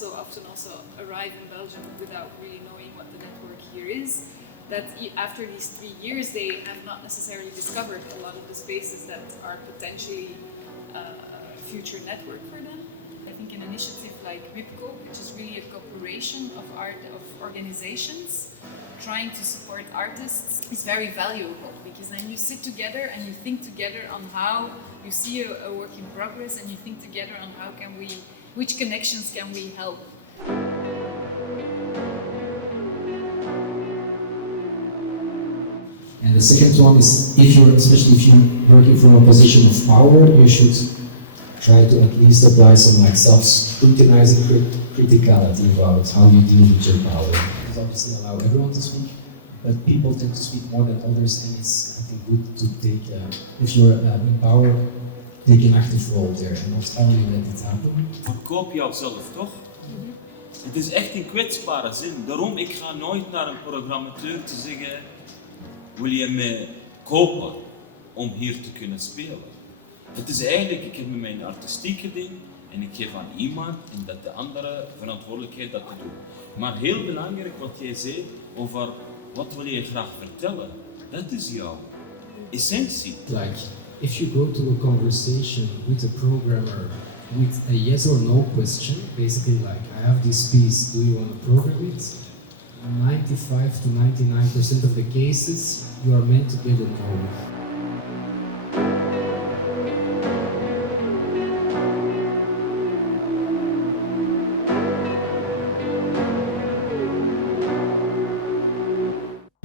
so often also arrive in Belgium without really knowing what the network here is, that after these 3 years they have not necessarily discovered a lot of the spaces that are potentially a future network for them. I think an initiative like WIPCO, which is really a cooperation of organizations trying to support artists, is very valuable, because then you sit together and you think together on how you see a work in progress, and you think together on which connections can we help. And the second one is, especially if you're working from a position of power, you should try to at least apply some self-scrutinizing criticality about how you deal with your power. Because obviously allow everyone to speak, but people tend to speak more than others, and it's, I think, good to take, if you're in power, take an active role there and not only let it happen. Verkoop jouzelf, toch? Het is echt in kwetsbare zin. Daarom, ik ga nooit naar een programmateur te zeggen, wil je me kopen om hier te kunnen spelen? Het is eigenlijk, ik heb mijn artistieke ding en ik geef aan iemand en dat de andere verantwoordelijkheid dat te doen. Maar heel belangrijk wat jij zei over wat wil je graag vertellen, dat is jouw essentie. Like, if you go to a conversation with a programmer with a yes or no question, basically like, I have this piece, do you want to program it? 95 to 99% of the cases, you are meant to get a no.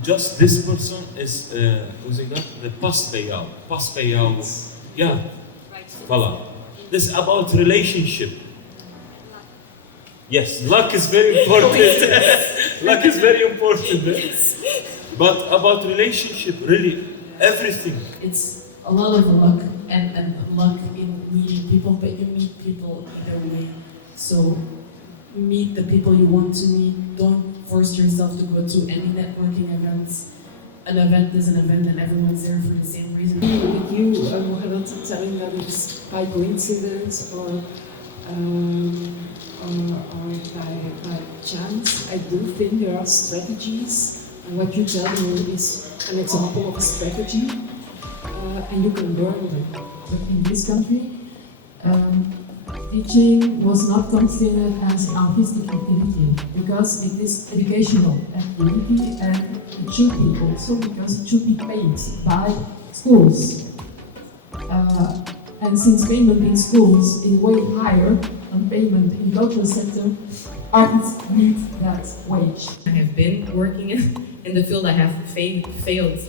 Just this person is, hoe zeg dat? De past bij jou. Ja, voilà. This is about relationship. Yes, luck is very important. Luck is very important. But about relationship, really, everything. It's a lot of luck and luck in meeting people, but you meet people either way. So meet the people you want to meet. Don't force yourself to go to any networking events. An event is an event and everyone's there for the same reason. With you, Mohammed, telling that it's by coincidence or by chance, I do think there are strategies, and what you tell me is an example of a strategy, and you can learn them. But in this country, teaching was not considered as an artistic activity because it is educational activity, and it should be also because it should be paid by schools. And since payment in schools is way higher than payment in local sector, artists need that wage. I have been working in the field. I have failed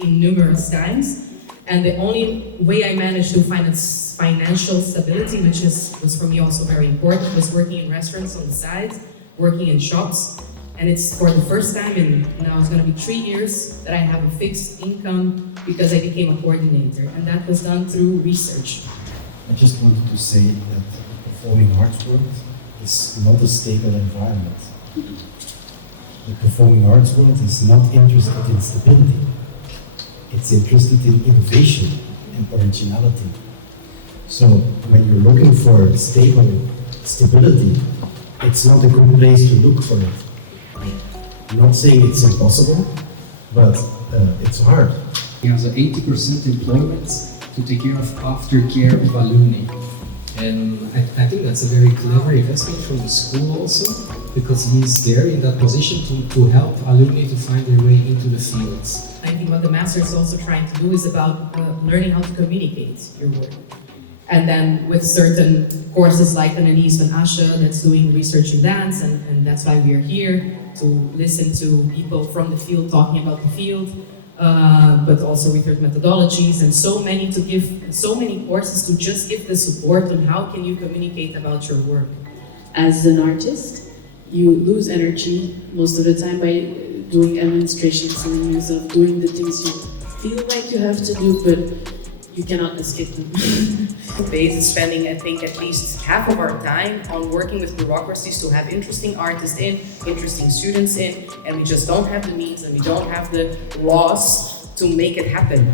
in numerous times. And the only way I managed to find financial stability, which was for me also very important, was working in restaurants on the side, working in shops. And it's for the first time in now it's going to be 3 years that I have a fixed income because I became a coordinator. And that was done through research. I just wanted to say that the performing arts world is not a stable environment. The performing arts world is not interested in stability. It's interested in innovation and originality. So when you're looking for stability, it's not a good place to look for it. I'm not saying it's impossible, but it's hard. We have the 80% employment to take care of aftercare of alumni. And I think that's a very clever investment from the school also, because he's there in that position to help alumni to find their way into the fields. I think what the master is also trying to do is about learning how to communicate your work. And then with certain courses like Annelies van Asche that's doing research in dance, and that's why we are here, to listen to people from the field talking about the field, but also research methodologies, and so many courses to just give the support on how can you communicate about your work. As an artist, you lose energy most of the time by doing administrations and yourself, doing the things you feel like you have to do, but you cannot escape them. Deze is spending, I think, at least half of our time on working with bureaucracies to have interesting artists in, interesting students in, and we just don't have the means and we don't have the laws to make it happen.